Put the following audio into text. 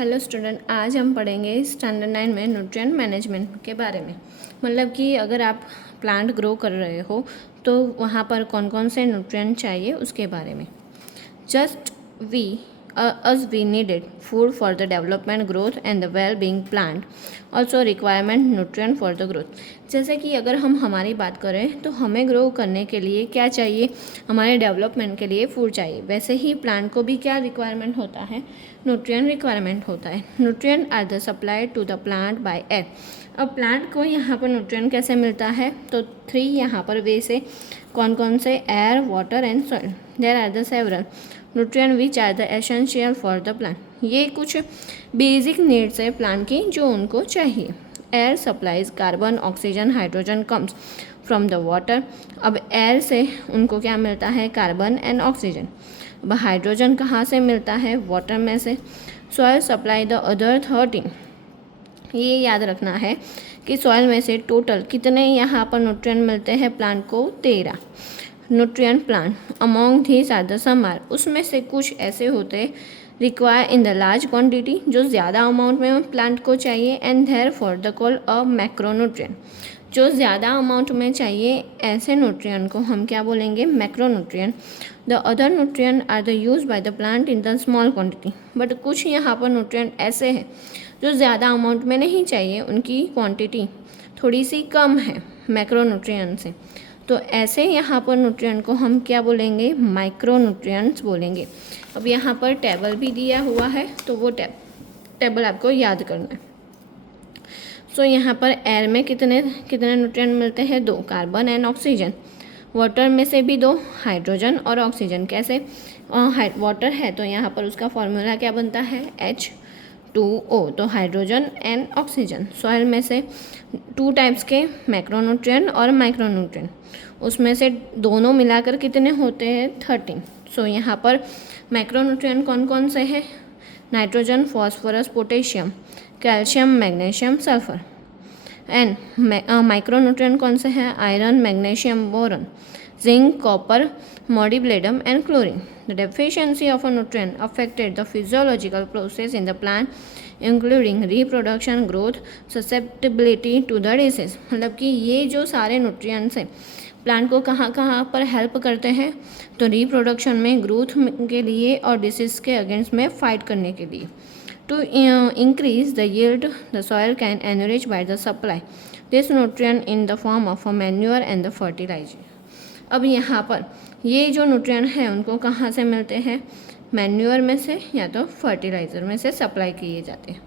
Hello student, आज हम पढ़ेंगे स्टैंडर्ड 9 में न्यूट्रिएंट मैनेजमेंट के बारे में। मतलब कि अगर आप प्लांट ग्रो कर रहे हो तो वहाँ पर कौन कौन से न्यूट्रिएंट चाहिए उसके बारे में। Just we as we needed food for the development, growth and the well-being plant, also requirement nutrient for the growth। जैसे कि अगर हम हमारी बात करें तो हमें ग्रो करने के लिए क्या चाहिए, हमारे डेवलपमेंट के लिए फूड चाहिए। वैसे ही प्लांट को भी क्या रिक्वायरमेंट होता है, न्यूट्रिएंट रिक्वायरमेंट होता है। Nutrient are the supplied to the plant by air. अब प्लांट को यहाँ पर न्यूट्रिएंट कैसे मिलता है, तो 3 यहाँ पर वे से कौन कौन से, air, water and soil. There are the several nutrient which are the essential for the plant. ये कुछ बेसिक नीड्स है प्लांट की जो उनको चाहिए। Air supplies carbon, oxygen, hydrogen comes from the water. अब एयर से उनको क्या मिलता है, कार्बन एंड ऑक्सीजन। अब हाइड्रोजन कहाँ से मिलता है, वाटर में से। Soil supply the other 13। ये याद रखना है कि सॉइल में से टोटल कितने यहाँ पर न्यूट्रिएंट मिलते हैं प्लांट को, 13 nutrient plant. Among these are the some are, उसमें से कुछ ऐसे होते require in the large quantity, जो ज़्यादा अमाउंट में प्लांट को चाहिए, and there for the call a macronutrient. जो ज़्यादा अमाउंट में चाहिए ऐसे न्यूट्रिएंट को हम क्या बोलेंगे, macronutrient. The other nutrient are the use by the plant in the small quantity. But कुछ यहाँ पर न्यूट्रिएंट ऐसे हैं जो ज़्यादा अमाउंट में नहीं चाहिए, उनकी क्वांटिटी थोड़ी सी कम है मैक्रोन्यूट्रिएंट से, तो ऐसे यहाँ पर न्यूट्रिएंट को हम क्या बोलेंगे, माइक्रोन्यूट्रिएंट्स बोलेंगे। अब यहाँ पर टेबल भी दिया हुआ है तो वो टेबल आपको याद करना है। सो यहाँ पर एयर में कितने कितने न्यूट्रिएंट मिलते हैं, 2, कार्बन एंड ऑक्सीजन। वाटर में से भी 2, हाइड्रोजन और ऑक्सीजन। कैसे, वाटर है तो यहाँ पर उसका फॉर्मूला क्या बनता है, H2O, तो हाइड्रोजन एंड ऑक्सीजन। सॉइल में से 2 टाइप्स के मैक्रोन्यूट्रिएंट और माइक्रोन्यूट्रिएंट, उसमें से दोनों मिलाकर कितने होते हैं, 13। सो यहाँ पर मैक्रोन्यूट्रिएंट कौन कौन से हैं, nitrogen, phosphorus, potassium, calcium, magnesium, sulphur. And micronutrient कौन से हैं, iron, magnesium, boron, zinc, copper, molybdenum and chlorine. The deficiency of a nutrient affected the physiological process in the plant, including reproduction, growth, susceptibility to the disease। मतलब कि ये जो सारे nutrients हैं plant को कहाँ कहाँ पर हेल्प करते हैं, तो रिप्रोडक्शन में, ग्रोथ के लिए और डिसीज के अगेंस्ट में फाइट करने के लिए। To increase the yield, the soil can enrich by the supply this nutrient in the form of a manure and the fertilizer। अब यहाँ पर ये जो न्यूट्रिएंट हैं उनको कहाँ से मिलते हैं, मैन्योर में से या तो फर्टिलाइज़र में से सप्लाई किए जाते हैं।